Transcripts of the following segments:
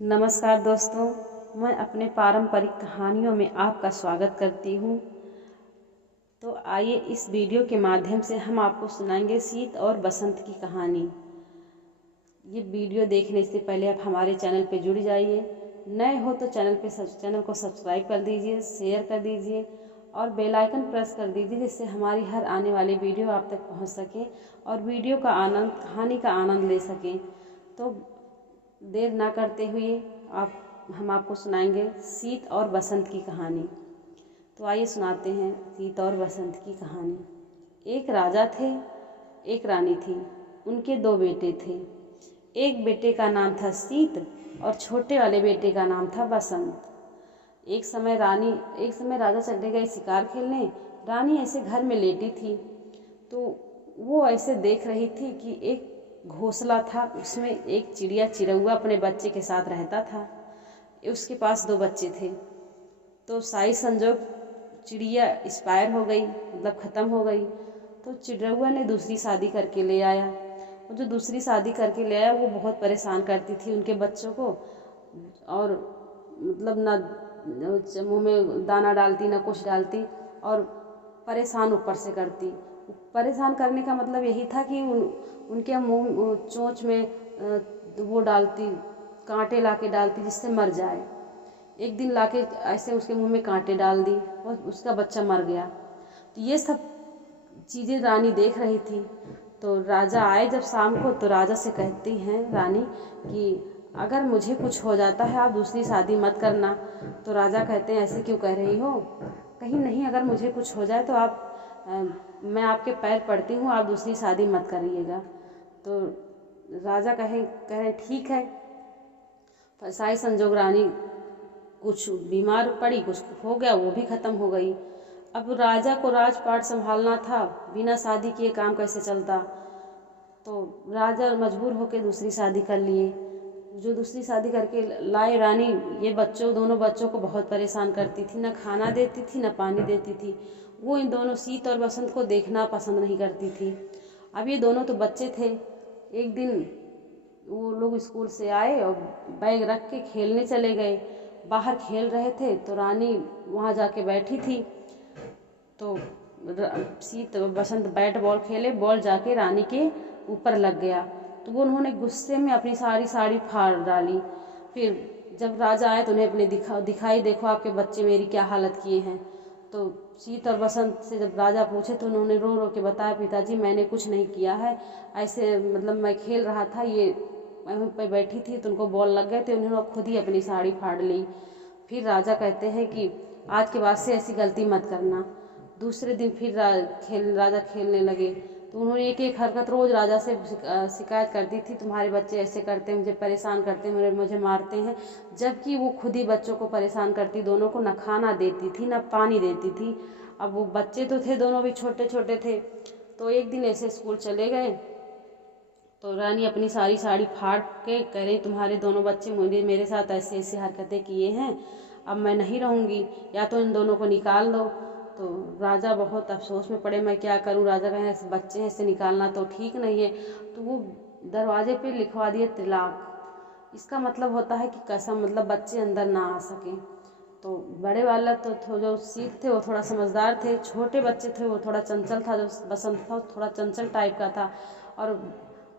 नमस्कार दोस्तों, मैं अपने पारंपरिक कहानियों में आपका स्वागत करती हूँ। तो आइए इस वीडियो के माध्यम से हम आपको सुनाएंगे शीत और बसंत की कहानी। ये वीडियो देखने से पहले आप हमारे चैनल पर जुड़ जाइए। नए हो तो चैनल को सब्सक्राइब कर दीजिए, शेयर कर दीजिए और बेल आइकन प्रेस कर दीजिए, जिससे हमारी हर आने वाली वीडियो आप तक पहुँच सके और वीडियो का आनंद, कहानी का आनंद ले सकें। तो देर ना करते हुए हम आपको सुनाएंगे शीत और बसंत की कहानी। तो आइए सुनाते हैं शीत और बसंत की कहानी। एक राजा थे, एक रानी थी। उनके दो बेटे थे। एक बेटे का नाम था शीत और छोटे वाले बेटे का नाम था बसंत। एक समय राजा चले गए शिकार खेलने। रानी ऐसे घर में लेटी थी, तो वो ऐसे देख रही थी कि एक घोंसला था, उसमें एक चिड़ौआ अपने बच्चे के साथ रहता था। उसके पास दो बच्चे थे। तो साई संजोग चिड़िया एक्सपायर हो गई, मतलब ख़त्म हो गई। तो चिड़ौआ ने दूसरी शादी करके ले आया। और जो दूसरी शादी करके ले आया वो बहुत परेशान करती थी उनके बच्चों को, और मतलब ना मुँह में दाना डालती ना कुछ डालती, और परेशान ऊपर से करती। परेशान करने का मतलब यही था कि उनके मुंह चोंच में वो डालती, कांटे लाके डालती जिससे मर जाए। एक दिन लाके ऐसे उसके मुंह में कांटे डाल दी और उसका बच्चा मर गया। तो ये सब चीज़ें रानी देख रही थी। तो राजा आए जब शाम को, तो राजा से कहती हैं रानी कि अगर मुझे कुछ हो जाता है आप दूसरी शादी मत करना। तो राजा कहते हैं ऐसे क्यों कह रही हो? कहीं नहीं, अगर मुझे कुछ हो जाए तो मैं आपके पैर पड़ती हूँ, आप दूसरी शादी मत करिएगा। तो राजा कहे ठीक है। साई संजोग रानी कुछ बीमार पड़ी, कुछ हो गया, वो भी ख़त्म हो गई। अब राजा को राजपाट संभालना था, बिना शादी किए काम कैसे चलता। तो राजा मजबूर होकर दूसरी शादी कर लिए। जो दूसरी शादी करके लाए रानी, ये दोनों बच्चों को बहुत परेशान करती थी, ना खाना देती थी ना पानी देती थी। वो इन दोनों शीत और बसंत को देखना पसंद नहीं करती थी। अब ये दोनों तो बच्चे थे। एक दिन वो लोग स्कूल से आए और बैग रख के खेलने चले गए। बाहर खेल रहे थे तो रानी वहाँ जाके बैठी थी। तो शीत और बसंत बैट बॉल खेले, बॉल जाके रानी के ऊपर लग गया। तो वो उन्होंने गुस्से में अपनी सारी साड़ी फाड़ डाली। फिर जब राजा आए तो उन्हें अपने दिखाई देखो आपके बच्चे मेरी क्या हालत किए हैं। तो शीत और बसंत से जब राजा पूछे तो उन्होंने रो रो के बताया, पिताजी मैंने कुछ नहीं किया है, ऐसे मतलब मैं खेल रहा था, ये मैं वहीं पर बैठी थी तो उनको बॉल लग गए थे, उन्होंने खुद ही अपनी साड़ी फाड़ ली। फिर राजा कहते हैं कि आज के बाद से ऐसी गलती मत करना। दूसरे दिन फिर राजा खेलने लगे। तो उन्होंने एक एक हरकत रोज़ राजा से शिकायत करती थी, तुम्हारे बच्चे ऐसे करते हैं, मुझे परेशान करते हैं, मुझे मारते हैं। जबकि वो खुद ही बच्चों को परेशान करती, दोनों को ना खाना देती थी ना पानी देती थी। अब वो बच्चे तो थे, दोनों भी छोटे छोटे थे। तो एक दिन ऐसे स्कूल चले गए तो रानी अपनी सारी साड़ी फाड़ के कह रही, तुम्हारे दोनों बच्चे मेरे साथ ऐसे ऐसे हरकतें किए हैं, अब मैं नहीं रहूँगी, या तो इन दोनों को निकाल दो। तो राजा बहुत अफसोस में पड़े, मैं क्या करूं। राजा कहे ऐसे बच्चे हैं, ऐसे निकालना तो ठीक नहीं है। तो वो दरवाजे पे लिखवा दिए तिलाक। इसका मतलब होता है कि कसम, मतलब बच्चे अंदर ना आ सकें। तो बड़े वाला तो जो शीत थे वो थोड़ा समझदार थे, छोटे बच्चे थे वो थोड़ा चंचल था, जो बसंत था वो थोड़ा चंचल टाइप का था। और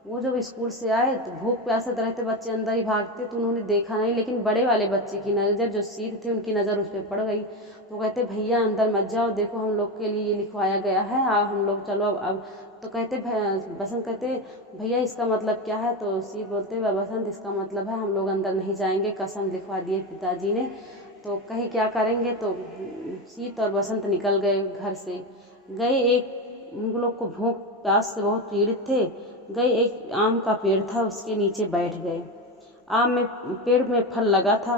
वो जब स्कूल से आए तो भूख प्यासे रहते बच्चे अंदर ही भागते, तो उन्होंने देखा नहीं। लेकिन बड़े वाले बच्चे की नज़र, जो शीत थे उनकी नज़र उस पर पड़ गई। तो कहते भैया अंदर मत जाओ, देखो हम लोग के लिए ये लिखवाया गया है, हम लोग चलो अब। तो कहते बसंत कहते भैया इसका मतलब क्या है? तो शीत बोलते बसंत इसका मतलब है हम लोग अंदर नहीं जाएंगे, कसम लिखवा दिए पिताजी ने। तो कहीं क्या करेंगे। तो शीत और बसंत निकल गए घर से। गए एक, उन लोग को भूख प्यास से बहुत पीड़ित थे, गए एक आम का पेड़ था उसके नीचे बैठ गए। आम में पेड़ में फल लगा था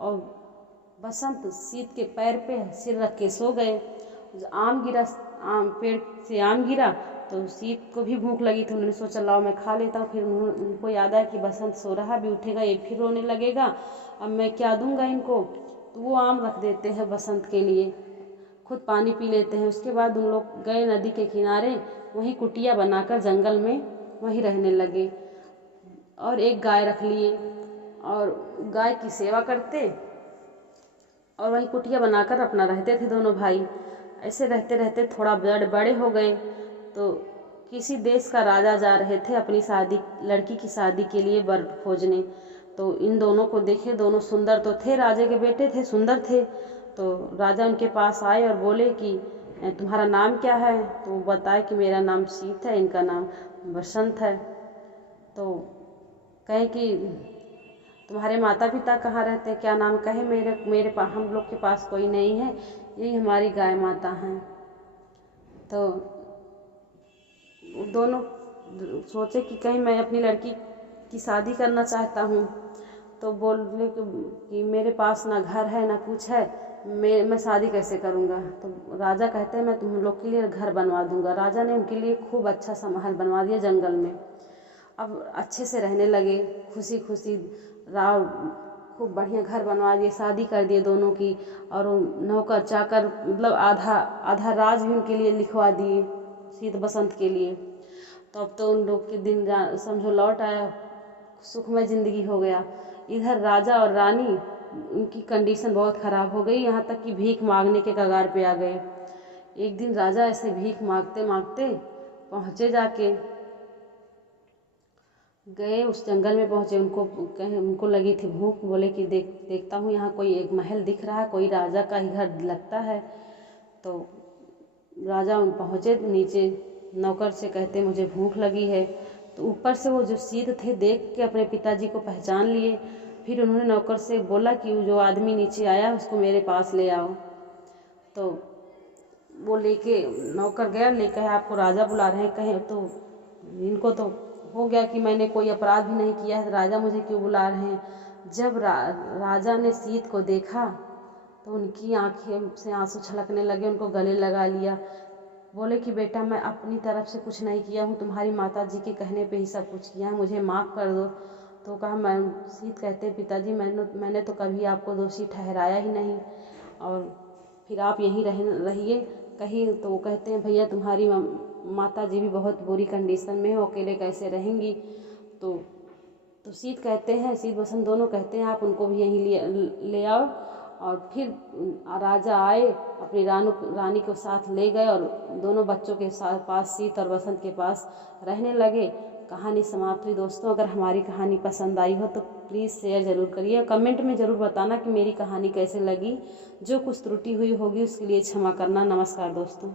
और बसंत शीत के पैर पे सिर रख के सो गए। आम गिरा, पेड़ से आम गिरा तो शीत को भी भूख लगी, तो उन्होंने सोचा लाओ मैं खा लेता हूँ। फिर उनको याद आया कि बसंत सो रहा, भी उठेगा ये फिर रोने लगेगा, अब मैं क्या दूंगा इनको। तो वो आम रख देते हैं बसंत के लिए, खुद पानी पी लेते हैं। उसके बाद उन लोग गए नदी के किनारे, वहीं कुटिया बनाकर जंगल में वहीं रहने लगे और एक गाय रख लिए और गाय की सेवा करते और वहीं कुटिया बनाकर अपना रहते थे दोनों भाई। ऐसे रहते रहते थोड़ा बड़े हो गए तो किसी देश का राजा जा रहे थे अपनी शादी, लड़की की शादी के लिए वर खोजने। तो इन दोनों को देखे, दोनों सुंदर तो थे, राजे के बेटे थे, सुंदर थे। तो राजा उनके पास आए और बोले कि तुम्हारा नाम क्या है? तो वो बताए कि मेरा नाम सीत है, इनका नाम बसंत है। तो कहें कि तुम्हारे माता पिता कहाँ रहते हैं, क्या नाम? कहे मेरे पास, हम लोग के पास कोई नहीं है, यही हमारी गाय माता हैं। तो दोनों सोचे कि कहीं मैं अपनी लड़की की शादी करना चाहता हूँ। तो बोले कि मेरे पास ना घर है ना कुछ है, मैं शादी कैसे करूँगा? तो राजा कहते हैं मैं तुम लोग के लिए घर बनवा दूँगा। राजा ने उनके लिए खूब अच्छा सा महल बनवा दिया जंगल में। अब अच्छे से रहने लगे, खुशी खुशी। राव खूब बढ़िया घर बनवा दिए, शादी कर दिए दोनों की। और नौकर चाकर, मतलब आधा आधा राज भी उनके लिए लिखवा दिए शीत बसंत के लिए। तो अब तो उन लोग के दिन समझो लौट आया, सुखमय जिंदगी हो गया। इधर राजा और रानी, उनकी कंडीशन बहुत ख़राब हो गई, यहाँ तक कि भीख मांगने के कगार पे आ गए। एक दिन राजा ऐसे भीख मांगते मांगते पहुँचे, जाके गए उस जंगल में पहुँचे। उनको लगी थी भूख। बोले कि देखता हूँ यहाँ कोई एक महल दिख रहा है, कोई राजा का ही घर लगता है। तो राजा उन पहुँचे नीचे, नौकर से कहते मुझे भूख लगी है। तो ऊपर से वो जो शीत थे देख के अपने पिताजी को पहचान लिए। फिर उन्होंने नौकर से बोला कि जो आदमी नीचे आया उसको मेरे पास ले आओ। तो वो लेके नौकर गया, लेकर आपको राजा बुला रहे हैं। कहे तो इनको तो हो गया कि मैंने कोई अपराध भी नहीं किया है, राजा मुझे क्यों बुला रहे हैं। जब राजा ने शीत को देखा तो उनकी आंखें से आंसू छलकने लगे, उनको गले लगा लिया। बोले कि बेटा मैं अपनी तरफ से कुछ नहीं किया हूँ, तुम्हारी माता जी के कहने पे ही सब कुछ किया है, मुझे माफ़ कर दो। तो कहा मैं शीत कहते पिताजी मैंने तो कभी आपको दोषी ठहराया ही नहीं, और फिर आप यहीं रहिए कहीं। तो वो कहते हैं भैया तुम्हारी माता जी भी बहुत बुरी कंडीशन में हो, अकेले कैसे रहेंगी? तो शीत कहते हैं, शीत बसंत दोनों कहते हैं आप उनको भी यहीं ले आओ। और फिर राजा आए, अपनी रानी को साथ ले गए और दोनों बच्चों के साथ पास, शीत और बसंत के पास रहने लगे। कहानी समाप्त हुई। दोस्तों अगर हमारी कहानी पसंद आई हो तो प्लीज़ शेयर ज़रूर करिए, कमेंट में ज़रूर बताना कि मेरी कहानी कैसे लगी। जो कुछ त्रुटि हुई होगी उसके लिए क्षमा करना। नमस्कार दोस्तों।